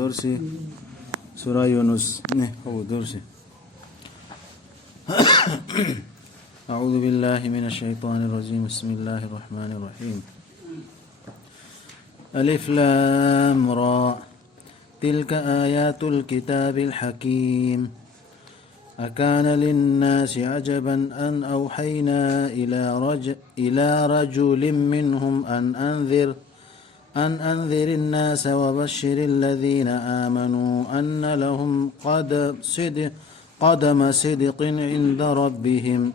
درسي سورة يونس هو درسي. أعوذ بالله من الشيطان الرجيم. بسم الله الرحمن الرحيم. ألف لام را تلك آيات الكتاب الحكيم. أكان للناس عجبا أن أوحينا إلى رجل منهم أن أنذر الناس وبشر الذين آمنوا أن لهم قدم صدق عند ربهم.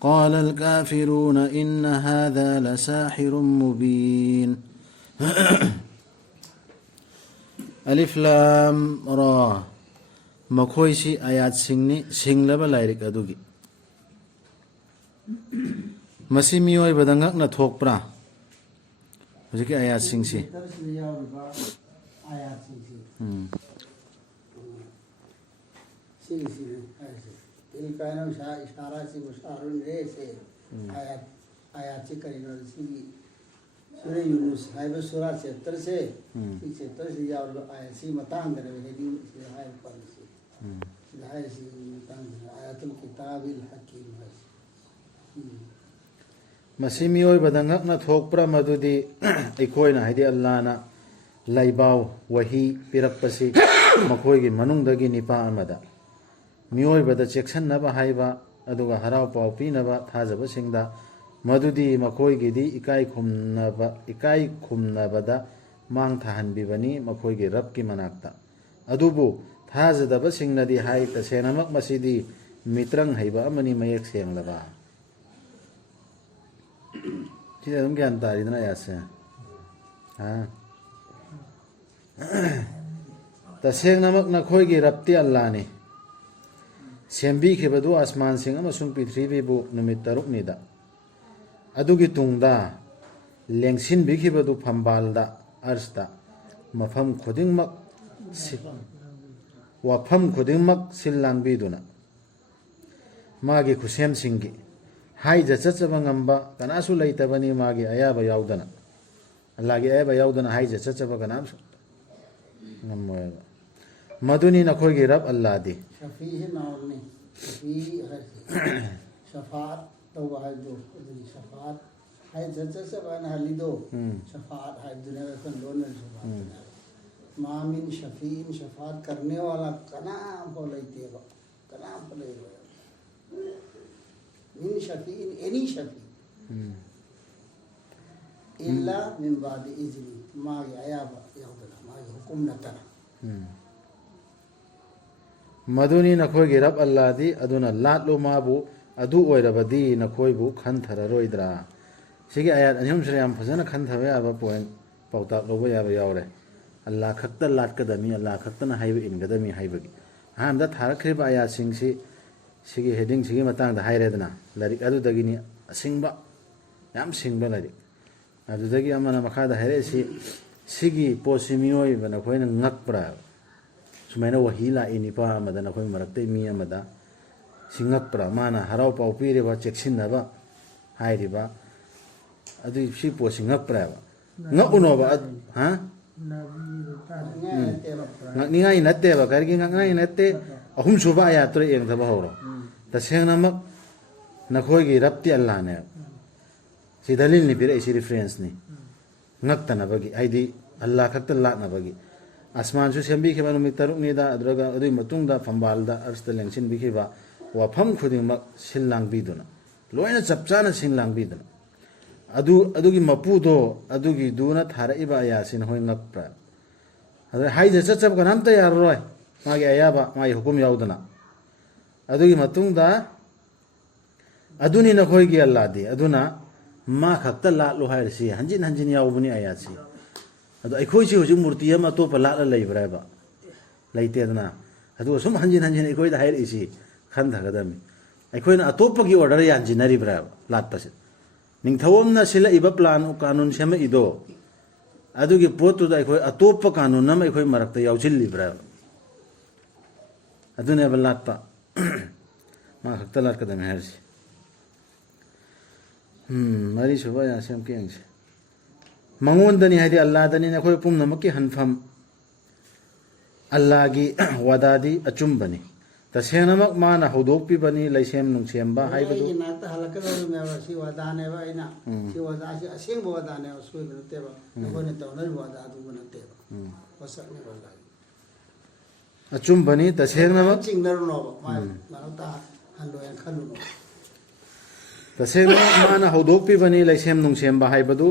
قال الكافرون إن هذا لساحر مبين. ألف لام را مكويسي آيات سنغلب لايرك أدوغي مسي ميوي بدنغك نتوق برا ꯍꯧꯖꯤꯛꯀꯤ ꯑꯥꯌꯥꯠꯁꯤꯡꯁꯤ Surah Yunus haiba surah chapter se chapter se yaw ayat si matang da heading se hai policy hai si matang ayatul kitabil hakim ꯃꯁꯤ ꯃꯤꯑꯣꯏꯕꯗ ꯉꯛꯅ ꯊꯣꯛꯄ꯭ꯔ ꯃꯗꯨꯗꯤ ꯑꯩꯈꯣꯏꯅ ꯍꯥꯏꯗꯤ ꯑꯜꯂꯥꯍꯅ ꯂꯩꯕꯥꯎ ꯋꯥꯍꯤ ꯄꯤꯔꯛꯄꯁꯤ ꯃꯈꯣꯏꯒꯤ ꯃꯅꯨꯡꯗꯒꯤ ꯅꯤꯄꯥ ꯑꯃꯗ ꯃꯤꯑꯣꯏꯕꯗ ꯆꯦꯛꯁꯤꯟꯅꯕ ꯍꯥꯏꯕ ꯑꯗꯨꯒ ꯍꯔꯥꯎ ꯄꯥꯎ ꯄꯤꯅꯕ ꯊꯥꯖꯕꯁꯤꯡꯗ ꯃꯗꯨꯗꯤ ꯃꯈꯣꯏꯒꯤꯗꯤ ꯏꯀꯥꯏ ꯈꯨꯝꯅꯕꯗ ꯃꯥꯡ ꯊꯥꯍꯟꯕꯤꯕꯅꯤ ꯃꯈꯣꯏꯒꯤ ꯔꯕꯀꯤ ꯃꯅꯥꯛꯇ. ꯑꯗꯨꯕꯨ ꯊꯥꯖꯗꯕꯁꯤꯡꯅꯗꯤ ꯍꯥꯏ ꯇꯁꯦꯡꯅꯃꯛ ꯃꯁꯤꯗꯤ ꯃꯤꯇ꯭ꯔꯪ ꯍꯩꯕ ꯑꯃꯅꯤ ꯃꯌꯦꯛ ꯁꯦꯡꯂꯕ. Kita dum gyan tari dana yase taseng namak na khoi gi rapti Allah ni sembi khibadu asman sing amasung prithvi bu numit taruk ni da adugi tungda lengsin bi khibadu phambal da arsta mafam khodingmak wafam khodingmak sillang bi duna magi khusem singi hai jachachaba ngamba kanasu leitabani magi ayaba yaudana allagi ayaba yaudana hai jachachaba kanamsu ngammoyaba maduni na khoigi rab allah di shafihi nawni shafi shafaat tawa haidu shafaat hai jachachaba na halido shafaat haiduna kan lona shafaat ma min shafiin shafaat karne wala kanam ho leiteba kanam ho leiteba min shafi'in any shafi illa min ba'di izni magi ayaba yaudana magi hukum natana maduni na khoi girab allah di aduna latlo mabu adu oirabadi na khoi bu khantararoidra sigi ayat anyum sriyam phajana khanthawe aba point pautak lobo yaba yawre allah khakta latkadami allah khakta na haiba ingadami haibagi hamda tharakhriba ayat singsi sigi heading sigi matang da hairedna larik adu dagini asingba yam singba larik adu dagi amana makha da haire sigi posimioi bana khoina ngakpra sumaina wahila inipa madana khoi marakte mi amada singakpra mana harau pau pire ba cheksin na ba hairiba adu si posingakpra ba ngakuno ba ha ngakningai natte ba kargi ngakngai natte ahum suba ya tre eng thaba horo taseng namak nakhoi gi rapti allah ne si dalil ni pire isi reference ni ngakta na bagi aidi allah khakta la na bagi asman su sembi ke banu mitaruk ni da adraga adui matung da phambal da arsta lengsin bi ke ba wafam khuding mak sillang bi duna loina chapchana sillang bi duna adugi mapu do adugi duna thara iba yasin hoi ngakpra adra hai je chachap kanam ta yar roi magi ayaba mai hukum yaudana adugi matungda aduni na khoi gi allah di aduna ma khakta la lo hairsi hanjin yaubuni ayatsi adu aikhoi si hoju murti ama to pala la leibra ba leite dana adu sum hanjin aikhoi da hair isi khan thagadami aikhoi na atoppa gi order yanjinari bra lat pas ningthawom na sila iba plan kanun sema ido adugi potu da aikhoi atoppa kanun nam aikhoi marakta yaujil libra adune balat pa ma khakta lat kadam hersi mari suba ya sem kengse mangon dani hadi allah dani na khoi pum namaki hanfam अल्लाहगी वादादी अचुम्बनी तसेंगनमक माना हौदोकपिबनी लैसेम नुंगसेमबा हाइबदु आई नाता हलकदो मेवा सी वादाने बा इना सी वादा सी असेंग वादाने उसको बनते बा नकोने तौनल वादा दु बनते बा वसकने वाला अचुम्बनी तसेंगनमक चिंगनरो नो मा मानता हलो या खलु नो तसेंगनमक माना हौदोकपिबनी लैसेम नुंगसेमबा हाइबदु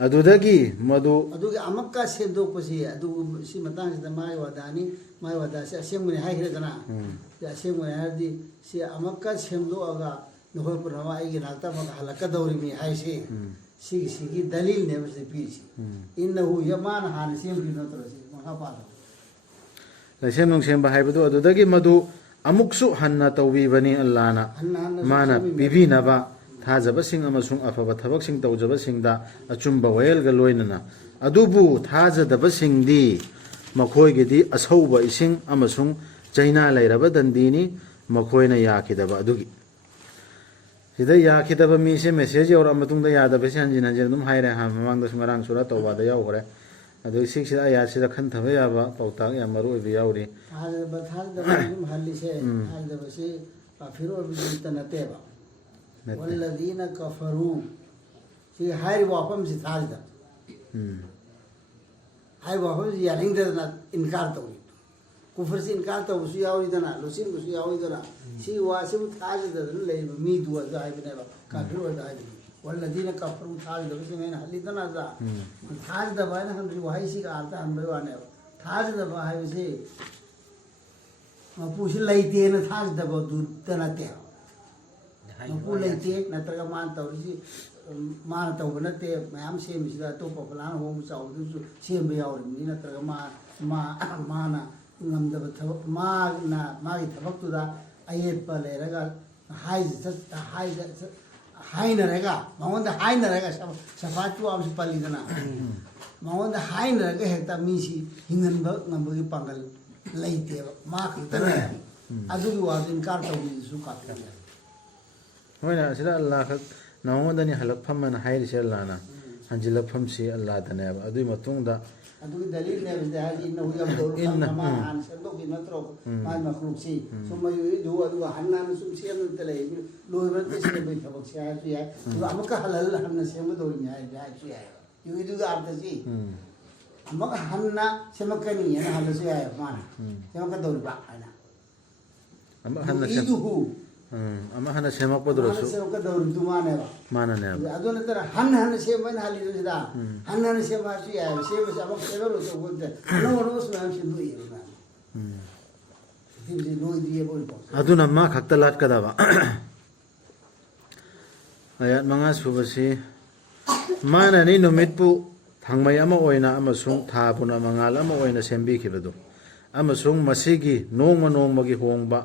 अदुदगी मदु अदुगे अमक्का सेमदोकपसी अदु सी मतांगसिदा माय वादानी माय वादा से असेंगने हाइरेदना या असेंगने हारदी सी अमक्का सेमदोगा नखोय पुरमा आइगे नाता मक हलकदौरी मी हाइसे सिगी दलील ने बस पीसी इन्नहु यमान हान सेम की नतरसी महापाद लैसेम नुंगसेमबा हाइबदु अदुदगी मदु अमुकसु हन्ना तौबीबनी अल्लाहना माना बिबिनबा थाजबसिंग अमसुंग अफबा थबकसिंग तौजबसिंगदा अचुम्बा वयलगा लोइनना अदुबु थाजदबसिंगदी मखोयगिदी असौबा इसिंग अमसुंग चैना लैरबा दंदीनी मखोयना याखिदबा अदुगी सिदा याखिदबा मीसे मेसेज यौरा मतुंगदा यादबसे हंजिन हंजिन दुम हाइरे हा ममांगदा सुंगरांग सुरा तौबादा यावखरे अदु सिक्सिदा आयासिदा खनथबा याबा पौताग या मरु ओइबि यावरी थाजदबा जुम हल्लिसे थाजदबसे फिरो बितनतेबा والذين كفروا في هاي وافم سي थाजदा हाय वाहु यालिंग दना इनकार तो कुफर से इनकार तो उसी यावरी दना लुसिन उसी यावरी दना सी वासे थाज दन ले मी दुआ जाय बने काफिर व जाय والذين كفروا थाज दबे से मैंने हली दना जा थाज दबा ना हम वही सी का आता हम बवाने थाज दबा है से पूछ लईते न थाज दबा दूर तना ते मपू लेते नत्रगा मान तौरसी मान तौब नते मैम सेमसिदा तो पपलान होम चाउदु सेम यावरनी नत्रगा माना ngam thab na magi thabak tu da ayet pa le raga hai na raga maon da hai na raga safa tu am si pali dana maon da hai na raga hekta mi si hingan ba ngam gi pangal leite ma khita ne adu gi wa din kar taw gi su ka ta hoina sira allah kha naon da ni halak pham man hai ri Allah na hanjilak pham si Allah da ne adu matung da अदुगी दलील ने बिदा है इन हुई अब दौर मा हान से तो कि नत्रो मा मखलूक सी सुम यु दु अदु हन्ना न सुम से न तले लोय बन से बे थबक से है तो अमका हलल हन्ना से म दौर में है से है यु दु अर्थ सी अमका हन्ना से मकनी है हल से है मान से मका दौर बा है ना अमका हन्ना से अमा हन्ना से मक पदरसु से मका दौर दु माने बा माने ने अदु न तर हन्ना से मन हाली दु दा हन्ना से मा से है से अमक से रो से बोलते नो नो से हम से दुई ना दिन नो दिए बोल अदु न मा खक्ता लाट कदाबा आयात मंगा सुबसी माना नि नुमितपु थांगमै अमा ओइना अमसुंग थापुना मंगाल अमा ओइना सेम्बिखिबदु अमसुंग मसिगी नोंग नोंगमगी होंगबा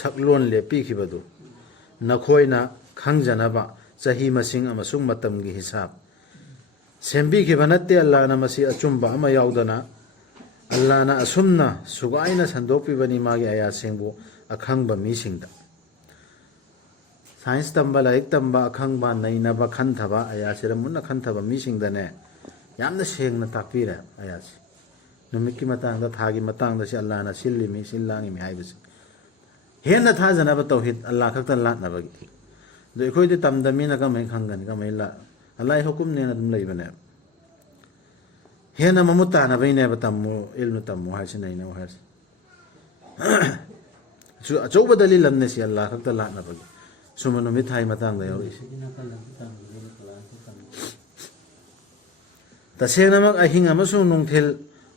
सकलोन लेपिखिबदु नखोइना खंगजनबा चाही मसिंग अमसुंग मतमगी हिसाब सेम्बिखिबा नत्ते अल्लाहना मसि अचुम्बा अमा याउदना अल्लाहना असुमना सुगाइना संदोपिबनी मागी आयासिंगबु अखंगबा मिसिंगदा साइंस तंबा लाइक तंबा अखंगबा नैनबा खंथबा आयासिरा मुन्ना खंथबा मिसिंगदने यामना सेंगना ताकपिरे आयासि नुमिकी मतांगदा थागी मतांगदा से अल्लाहना सिल्लिमि सिल्लांगि मि हाइबसि हेन थाजनबा तौहीद अल्लाह खक्ता लाटनबगी दो एखोइदि तमदमीना कमै खंगन कमै ला अल्लाह हुकुम नेना दुम लैबने हेन ममुताना बैने बतामु इल्मु तमु हाइस नैना हाइस सु अचौबा दलिल लमने सि अल्लाह खक्ता लाटनबगी सुमनु मिथाई मतांगदा यौरिसि तसेनमक अहिंग अमसुंग नुंगथेल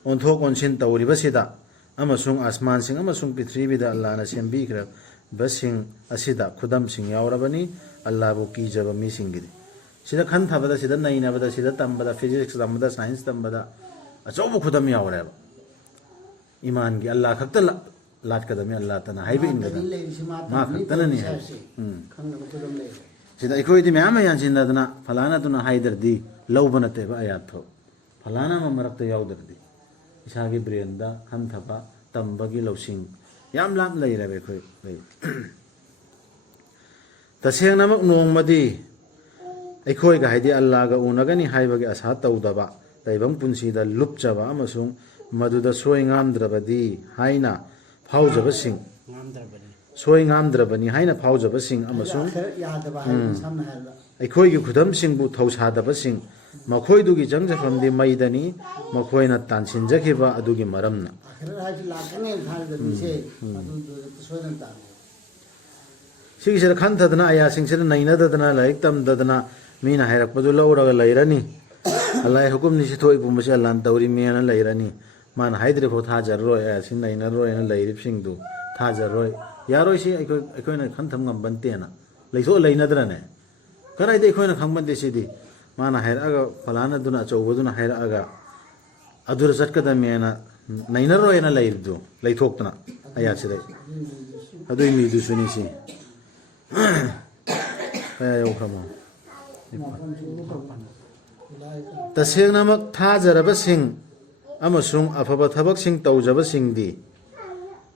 ओंथोक ओनसिन तौरिबसिदा अमसुंग आसमान सिंग अमसुंग पृथ्वीबिदा अल्लाहना सेम्बिख्रा बसिंग असिदा खुदम सिंग यावरबनी अल्लाहबु कीजबा मिसिंगिदि सिदा खन थाबदा सिदा नैनाबदा सिदा तंबदा फिजिक्स तंबदा साइंस तंबदा अचौबु खुदम यावरेबा ईमान की अल्लाह खक्ता लाटकदमी अल्लाह तना हाइबे इनगदा मा खक्तना नि हाइ सिदा इखोइदि म्याम यानसिनदना फलाना तुना हाइदरदि लौबनतेबा आयाथो फलाना ममरक्ता याउदरदि इसागी ब्रेनदा खंथबा तंबगी लौसिंग याम लाम लैरबे खोइ लै तसेंगनमक नोंगमदि अखोइगा हाइदि अल्लाहगा उनगनि हाइबगे आशा तौदबा तैबम पुंसीदा लुपचबा अमसुंग ꯃꯗꯨꯗ ꯁꯣꯏ ꯉꯥꯝꯗ꯭ꯔꯕꯗꯤ ꯍꯥꯏꯅ ꯐꯥꯎꯖꯕꯁꯤꯡ ꯉꯥꯝꯗ꯭ꯔꯕꯅꯤ ꯁꯣꯏ ꯉꯥꯝꯗ꯭ꯔꯕꯅꯤ ꯍꯥꯏꯅ ꯐꯥꯎꯖꯕꯁꯤꯡ ꯑꯃꯁꯨꯡ ꯌꯥꯗꯕ ꯍꯥꯏꯕ ꯁꯝꯅ ꯍꯥꯏꯔꯕ ꯑꯩꯈꯣꯏꯒꯤ ꯈꯨꯗꯝꯁꯤꯡꯕꯨ ꯊꯧꯁꯥꯗꯕꯁꯤꯡ ꯃꯈꯣꯏꯗꯨꯒꯤ ꯆꯪꯖꯐꯝꯗꯤ ꯃꯩꯗꯅꯤ ꯃꯈꯣꯏꯅ ꯇꯥꯟꯁꯤꯟꯖꯈꯤꯕ ꯑꯗꯨꯒꯤ ꯃꯔꯝꯅ ꯑꯈꯔ ꯍꯥꯏꯁꯤ ꯂꯥꯛꯀꯅꯤ ꯍꯥꯏꯔꯒ ꯃꯤꯁꯦ ꯑꯗꯨꯗꯨ ꯁꯣꯏꯗꯅ ꯇꯥꯅꯤ ꯁꯤꯒꯤꯁꯤꯗ ꯈꯟꯊꯗꯅ ꯑꯌꯥꯁꯤꯡꯁꯤꯗ ꯅꯩꯅꯗꯗꯅ ꯂꯥꯏꯔꯤꯛ ꯇꯝꯗꯗꯅ ꯃꯤꯅ ꯍꯥꯏꯔꯛꯄꯗꯨ ꯂꯧꯔꯒ ꯂꯩꯔꯅꯤ ꯑꯜꯂꯥꯍ ꯍꯨꯀꯨꯝꯅꯤ ꯁꯤꯊꯣꯛꯏ ꯄꯨꯝꯕꯁꯤ ꯑꯜꯂꯥꯍꯅ ꯇꯧꯔꯤꯃꯦꯅ ꯂꯩꯔꯅꯤ ꯃꯥꯅ ꯍꯥꯏꯗ꯭ꯔꯤꯐꯥꯎ ꯊꯥꯖꯔꯔꯣꯏ ꯑꯌꯥꯁꯤ ꯅꯩꯅꯔꯣꯏꯅ ꯂꯩꯔꯤꯕꯁꯤꯡꯗꯨ ꯊꯥꯖꯔꯣꯏ ꯌꯥꯔꯣꯏ ꯁꯤ ꯑꯩꯈꯣꯏꯅ ꯈꯟꯊꯕ ꯉꯝꯕꯟꯇꯦꯅ ꯂꯩꯊꯣꯛꯑ ꯂꯩꯅꯗ꯭ꯔꯅꯦ ꯀꯗꯥꯏꯗ ꯑꯩꯈꯣꯏꯅ ꯈꯪꯕꯟꯗꯦ ꯁꯤꯗꯤ ꯃꯥꯅ ꯍꯥꯏꯔꯛꯑꯒ ꯐꯂꯥꯅꯗꯨꯅ ꯑꯆꯧꯕꯗꯨꯅ ꯍꯥꯏꯔꯛꯑꯒ ꯑꯗꯨꯗ ꯆꯠꯀꯗꯝꯅꯦꯅ ꯅꯩꯅꯔꯣꯏꯅ ꯂꯩꯔꯤꯕꯗꯨ ꯂꯩꯊꯣꯛꯇꯅ ꯑꯌꯥꯁꯤꯗ ꯑꯗꯨꯏ ꯃꯤꯗꯨꯁꯨꯅꯤ ꯁꯤ kaya yaukramo tasengnamak thajarabasing amasung afaba thabaksing tawjabasingdi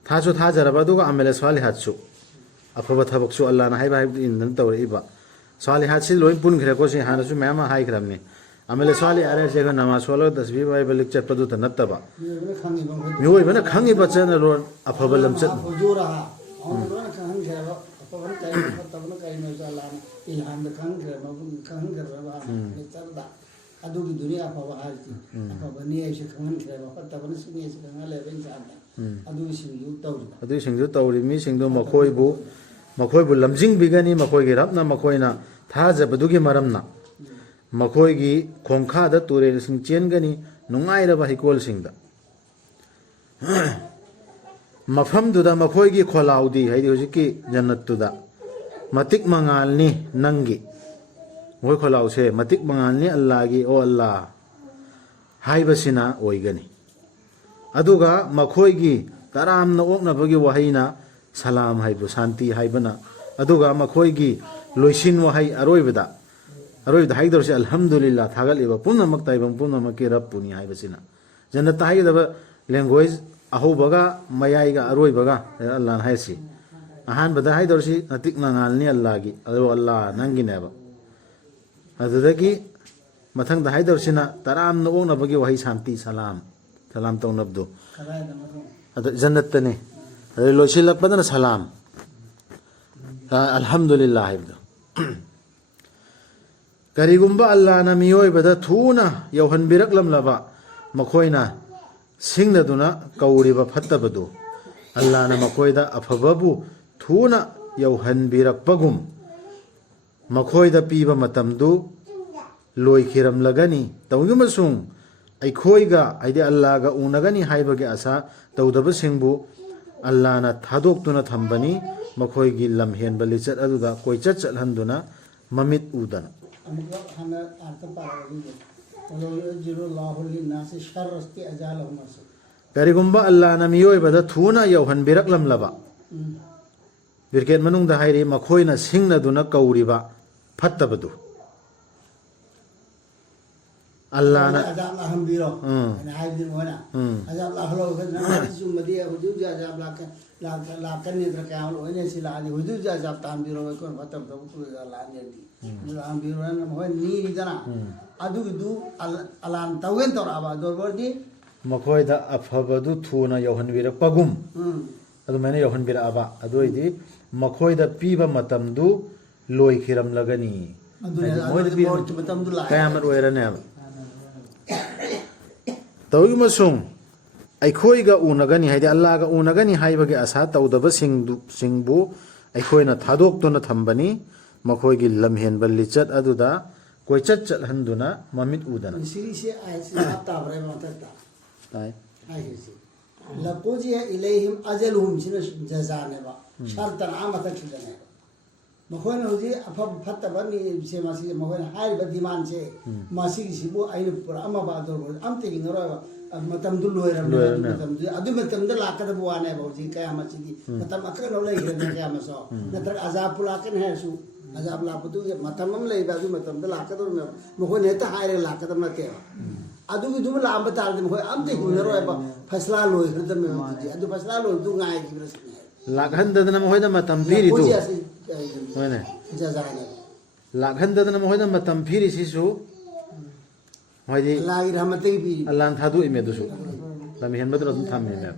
thasu thajaraba duga amele salihatsu afaba thabaksu Allah na haiba haibi indan tawriba salihat si loin pun khre ko si hanasu mema hai kramni amele sali are jega namaz wala tasbih bible lecture padu tanattaba mioi bana khangi bachana ro afaba lamchat Pokoknya kayak pertama kayak misalnya ilham dekang kerana misalnya aduh di dunia apa bahas itu apa bani aisyah kangen kerana apa tapi sini aisyah kangen leben sana aduh singju tahu mi singdu makoi bu lamjing bigani makoi girap na makoi na thaja badugi maram na makoi gi khongkha da ture sing chen gani nungai ra ba hikol singda mafam duda makoi gi kholaudi haidi hojiki jannat tuda matik mangal ni nangi moi kholau se matik mangal ni Allah gi o Allah haibasina oigani aduga makoi gi taram na okna bagi wahina salam haibu santi haibana aduga makoi gi loisin wahai aroibada haidor se alhamdulillah thagal iba punna maktai bang punna makki rabbuni haibasina jannat haigada language aho baga mayai ga aroi baga Allah na haisi ahan bada haidor si natik nangal ni Allah gi ado Allah nangi neba adudagi mathang da haidor sina taram no na bagi wahi santi salam taw nabdu ado jannat tani ado losilak badana salam alhamdulillah haibdu karigumba Allah na miyoi bada thuna yauhan birak lam laba makoina singna duna kauriba fattabadu Allah na makoida afababu thuna yauhan birakpagum makoida piba matamdu loikhiram lagani tawgimasung aikhoiga aide Allah ga unagani haibage asa tawdaba singbu Allah na thadok thambani makoigi lamhen balichat aduda koichat chalhanduna mamit udana karigumba Allah na miyoi bada thuna yauhan biraklam laba birket manung da hairi makhoina singna duna kauriba fattabadu Allah na azab la hambiro ana haidin wana azab la hlo kana sum madiya hudud azab la kan ni terkaya lo ini sila ali hudud azab tambiro ko fatab da ku Allah ni la hambiro na mo ni dana adu du alan tawen tor aba dor bordi makhoida afabadu thuna yauhan birakpagum adu mena yauhan biraba adu idi makhoida piba matamdu loikhiram lagani moida piba matamdu la kayamat oirane tawgi masung aikhoiga unagani haidi Allah ga unagani haibage asa tawdaba singbu aikhoina thadok thambani makhoigi lamhen balichat aduda koichat chalhanduna mamit udana siri ai ta bre matata tai ai si laquji ilayhim ajaluhum jazane ba shartan amatan chudane makhoina hoji afab fattabani se masi makhoina hai badiman se masi sibu ainu pura amma ba dor am te ngoro matam du loira matam du adu matam da lakada buane ba hoji kaya masi matam akran olai hirne kaya maso natar azab pulakan hai su azab la putu matam am lai ba du matam da lakada makhoina ta hai re lakada mate adu du la am batal de makhoina am te ngoro ba fasla loi hirda me adu fasla loi du ngai ki bras lakhandadana mahoida matam phiri tu hoine lakhandadana mahoida matam phiri sisu hoidi Allah rahmatai bi Allah thadu ime dusu lam hen badro dum tham ne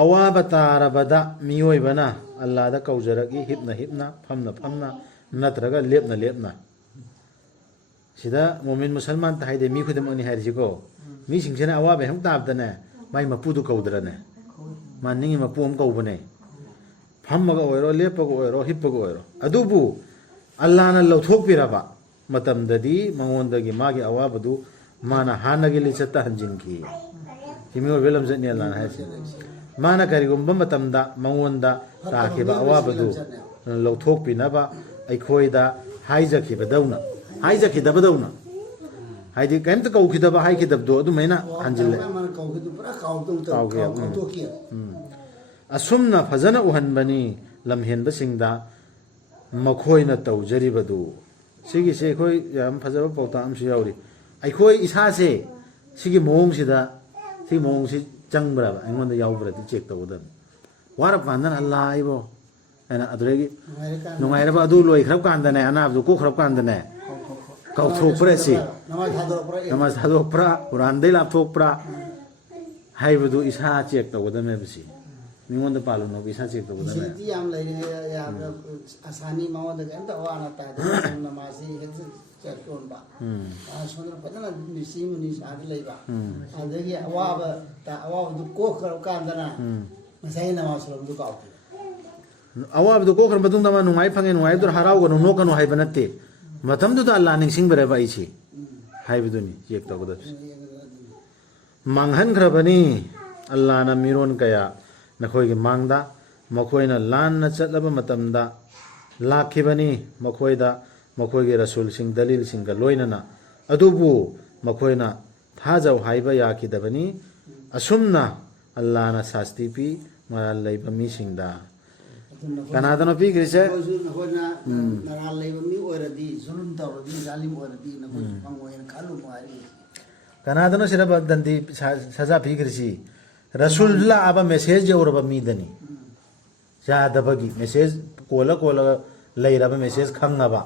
awaba tarabada miyoi bana Allah da kaujaragi hipna phamna natraga lepna sida mu'min musulman ta haide mi khudam ani hairi ko mi singsena awabe hang tabda ne mai mapudu kaudra ne maningi mapum kaubane phammaga oiro lepaga oiro hippaga oiro adubu Allah na lauthok piraba matamdadi mangondagi magi awabadu mana hanagi lichata hanjinki kimi velam jani Allah na haisi mana karigumba matamda mangonda takiba awabadu lauthok pinaba aikhoida haijakibadawna haijakidabadawna haidi kaimta kaukidaba haikidabdo adumaina hanjille asumna fazana uhanbani lamhenba singda makhoina tawjaribadu sigi se khoi yam fazaba pauta amsi yauri ai khoi isa se sigi mong sida sigi mong si changbra aingonda yaubra ti check tawdam wara pandan Allah ibo ana adregi nungai ba adu loi khrap kanda ne ana abdu ko khrap kanda ne kau thok pra si namaz thadok pra quran dei lap thok pra haibadu isa check tawdam me bisi ningonda palu no isa check tawdam me ji am lai ya asani maonda enta wana ta namasi check on ba sonra padana nisi muni sa lai ba adagi awaba ta awaba du ko khrap kanda na masai namaz rom du ka awab do ko khan badung dama nungai phange nungai dur harau go no kanu hai banate matam du da Allah ning sing bare bai chi hai biduni yek to goda manghan khrabani Allah na miron kaya nakhoi gi mangda makhoina lan na chatlaba matamda lakhibani makhoida makhoi gi rasul sing dalil sing ga loinana adubu makhoina thajau haiba yakidabani asumna Allah na sasti pi maral leiba mi singda kanadano pi grise nakhona naral leiba mi oradi zulum tawdi zalim oradi nakhon pangoyen khalu mai kanadano siraba dandi saza pi grisi rasulullah aba message joraba mi dani jadabagi message kola leiraba message khangaba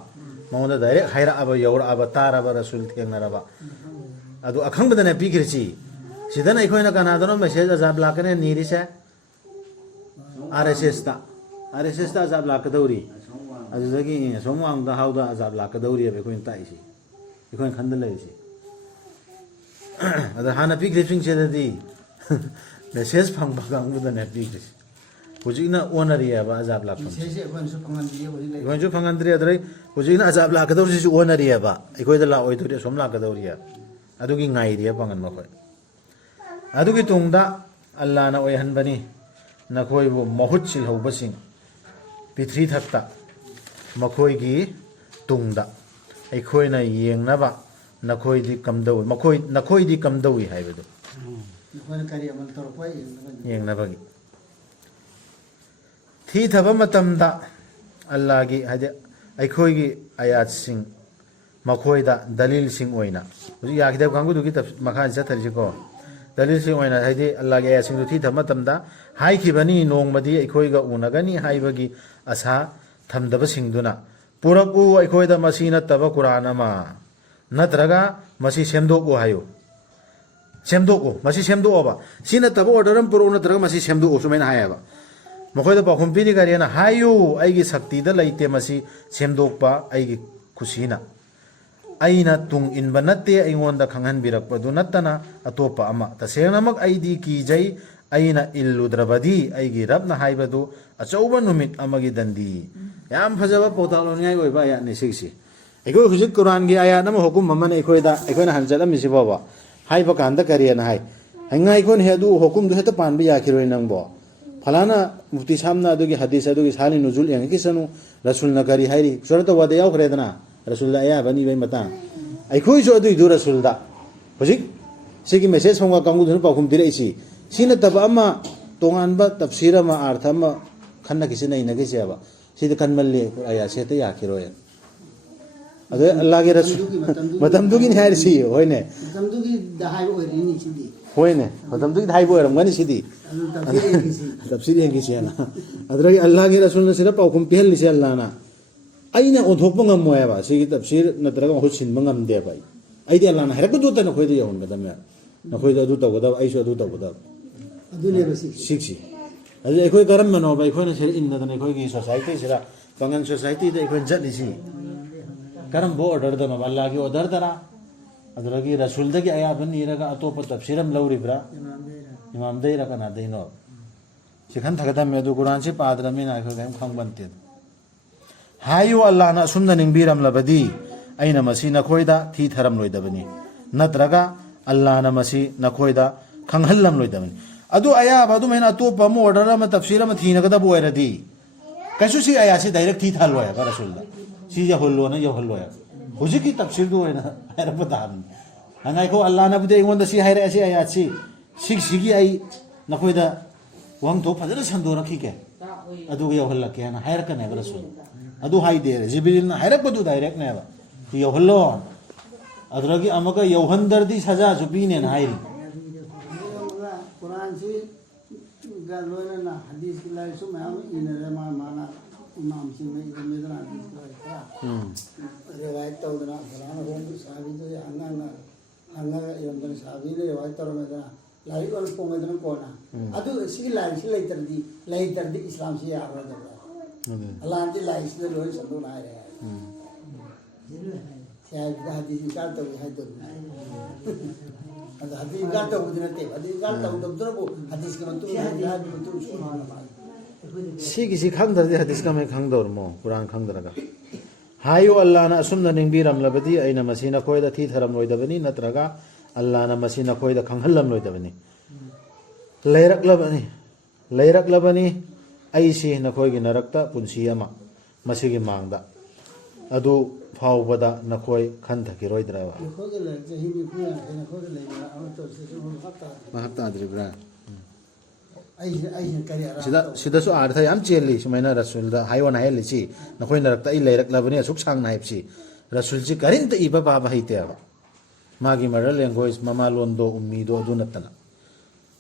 maunda direct haira aba yora aba taraba rasul thengaraba adu akhangdane pi grisi sidana ikoina kanadano message azab lakane nirise RSS ta azab lakadawri azagi somang da hauda azab lakadawri abe koin taisi ikoin khandal leisi ada hana pi grifing chedadi message phang bagang budane pi gris hujina onariya ba azab lakam sese kon su pangandri oi lai ikoin ju phangandri adrai hujina azab lakadawri su onariya ba ikoi da la oi thuri som lakadawriya adugi ngai riya pangan ma khoi adugi tungda Allah na oi hanbani nakhoi bu mahut sil hobasing pithri thakta makhoi gi tungda aikhoi na yengnaba nakhoi di kamdau nakhoi di kamdawi haibedu nakhon kari amal tor pai yengnaba gi thi thaba matamda Allah gi hade aikhoi gi ayat sing makhoi da dalil sing oina huji yakidab kangu du gi makha ja tharji ko dalil sing oina hade Allah gi ayat sing du thi thaba matamda hai khibani nongmadi aikhoi ga unagani haibagi asa thamdaba singduna puraku aikhoida masina taba qur'an ama natraga masi semdoku hayo semdoku masi semdoku ba sina taba orderam puru natraga masi semdoku sumaina hayaba makhoida ba khumpiri gariana hayo aigi sakti da laite masi semdokpa aigi khusina aina tung inba natte aingonda khanghan birakpa du nattana atopa ama tasengamak aidi ki jai aina illudrabadi aigi rabna haibadu achauba numit amagi dandi yam phajaba potalo ngai oi ba ya ne siksi ego hujik quran gi aya nam hukum mamane ekoida ekoina hanjala misi baba haiba kanda kariya na hai hangai kon hedu hukum du heta pan bi ya khiroi nang bo falana mufti samna adugi hadis adugi sali nuzul yang kisanu rasul nagari hairi surata wada yaw khredana rasul aya bani bai mata ai khoi jo adu du rasul da hujik sigi message songa kangu du pa khum dire isi sina taba ama tongan ba tafsira ma artha ma khanna kisina ina ke siaba sida kanmalle aya seta ya khiroya ade Allah ge rasul matam dugi ni hari si hoine matam dugi dahai oi rini sidi hoine matam dugi dahai bo ram gani sidi tafsir yang kisi ana adragi Allah ge rasul na sira pa kum pel ni se Allah na aina onthok bangam moya ba sigi tafsir na traga hosin bangam de bai aidi Allah na hera ko dota na khoi de yon gadam ya नखोई अदु तौगदा आइसु अदु तौगदा अदुनेबा six sixty अदु एखोई करमनो बा एखोइना सेर इन्नदन एखोइगी society सेरा पंगन society दे एखोइ जटलिसी करम बो order दनो अल्लाह की order दरा अदुरगी रसूल दगी अयाबन निरगा अतोप तफसीरम लौरिब्रा इमाम दैरा कना दैनो सिखन थगदा मे दु कुरान से पादरमिना एखोइ गम खंगबनते हायो अल्लाह ना सुमना निंगबिरम लबदी अइना मसी नखोइदा थी थरम लोइदबनी नत्रगा अल्लाह ना मसी नखोइदा खंगहल्लम लोइदबनी अदु अयाब अदु मैना अतोप म ऑर्डर म तफसीर म थीनगदा बोयरदी कैसु सी आया से डायरेक्ट थी थालोया रसूल दा सी या होल्लो ना या होल्लोया हुजी की तफसीर दो है ना हैर पतान हंगाई को अल्लाह ना बुदे इंगोंदा सी हैर ऐसे आया सी सिगी आई नखोइदा वंग तो फजर संदो रखी के अदु या होल्ला के ना हैर कने रसूल अदु हाई दे जिब्रील ना हैर बदु डायरेक्ट ने बा या होल्लो अदरगी अमका यौहंदरदी सजा जुबीने ना हाई कुरान से गलोना ना हदीस की लाइफ में हम इन रमा माना इमाम सिंह में इधर में ना हदीस का रिवायत तो उधर कुरान हों तो साबी तो अंगा इधर तो साबी ने रिवायत तो में ना लाइफ और पों में तो कोना अदु सी लाइफ से लेटर दी इस्लाम से आ रहा है अल्लाह की लाइफ से लोग संदो ना है शायद हदीस का तो है तो हदीस का तो उधर ते हदीस का तो उधर वो हदीस के मतलब सिगी खंगदरदी हदीस का मैं खंगदौर मो कुरान खंगदरगा हायो अल्लाह ना असुमना निंगबिरम लबदी अइना मसी नखोइदा थी थरम लोइदबनी नत्रगा अल्लाह ना मसी नखोइदा खंगहल्लम लोइदबनी लैरकलबनी अइसी नखोइगी नरकता पुंसी अमा मसीगी मांगदा अदु फावबदा नखोइ खंथकिरोइद्रावा नखोगे ले जही नि पुया नखोगे ले अब तो से महत्ता द्रिब्रा आई करिया सिदसु अर्थ याम चेली सुमैना रसूल दा हाइवन हाइलिची नखोइ नरकता इ लैरकलबनी असुक सांग नाइपसी रसूल जी करिंत इबा बाबा हितेवा मागी मर लैंग्वेज ममा लोंदो उम्मीदो अदु नतना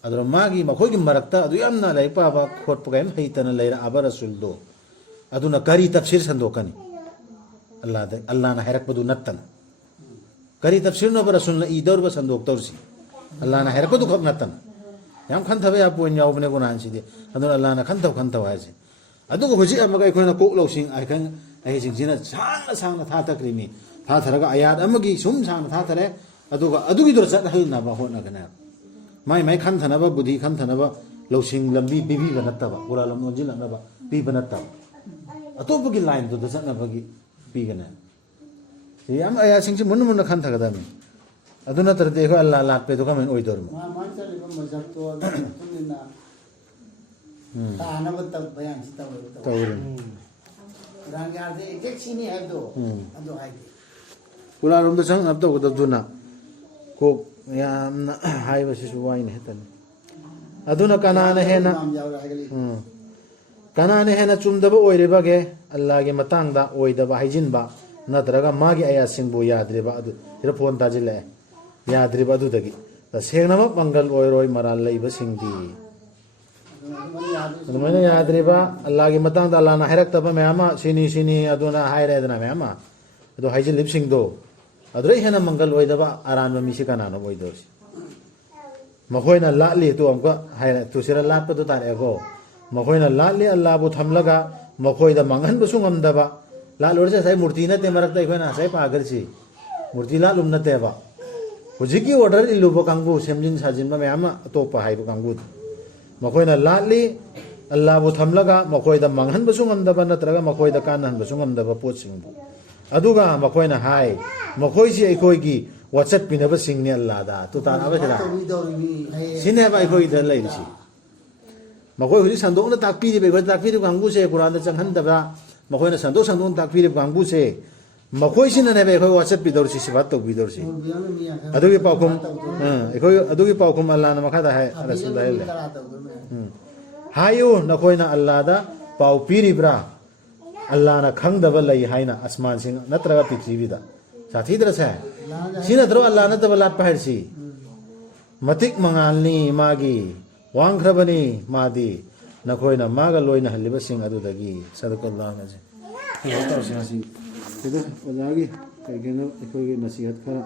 अदर मागी मखोगी मरकता अदु यामना लाई पाबा खोटप गयम हितना लैरा अबा रसूल दो अदुना करी तफसीर संदोकनी अल्लाह ना हैरक बदु नतन करी तफसीर नो रसूल ना ईदर ब संदोक तौरसी अल्लाह ना हैरक बदु खक नतन याम खंथबे या पोइन यावबने गुनान सिदे अदु अल्लाह ना खंथव हायसे अदु को हुजी अमगा इखोना Coke लौसिंग आइखन ai jingina sang tha takrimi tha tharaga ayat amagi sum sang tha thare aduga adugi dur chat hal na ba hona kana mai khan thana ba budhi khan thana ba losing lambi bibi banatta ba pura lam nonjil na ba bi banatta atopugi line to chat na ba gi bi kana yam ayat sing mun mun khan thaga da me aduna tar dekho allah lat pe to kamen oi dormo man chali ba mazhab to tunina ta na ba tab bayan sita ba tawrin rangar de ek sini hai do ado hai pura rom da sang ab to da duna ko yam na hai ba si suwai ne tan aduna kanana he na kanana he na chum da ba oi re ba ge allah ge matang da oi da ba haijin ba natraga magi aya sing bu yadre ba adu ira phone ta jile yadre ba du dagi ta sengna ma mangal oi roi maral lei ba sing di mana yadre ba allah ge matang da allah na herak ta ba me ama sini aduna hai re dana me ama adu haijin lip sing do adu re hena mangal oi da ba aran ba mi si kana no oi do si makhoi na la li tu amka hai tu sira lat pa tu ta re go makhoi na la li allah bu thamlaga makhoi da mangan bu sungam da ba la lor se sai murti na te marak ta ikoi na sai pa agar si murti la lum na te ba hujiki order ilu bo kangbu semjin sajin ba me ama to pa hai bu kangbu makhoi na la li allah bu thamlaga makhoi da mangan bu sungam da ba na traga makhoi da kanan bu sungam da ba pot sing bu aduga makhoi na hai makhoi si ikoi gi whatsapp pina ba sing ni allah da tu ta na ba sira sine ba ikoi da lai si makhoi huji sandong na takpi di be takpi di kangbu se quran da changhan da ba makhoi na sandong takpi di kangbu se makhoi sin na be khoi whatsapp bi dor si sibat to bi dor si adugi paukum ikoi adugi paukum allah na makha da hai rasulullah hayo na khoi na allah da pau piri bra allah na khang da ba lai haina asman sing natraga prithvi da sathi dra sa sina dro allah na da ba lat pahar si matik mangalni magi wangkhrabani madi na khoi na maga loina haliba sing adu dagi sadakallah na je to sing si itu wadagi kai gena ikoi nasihat khara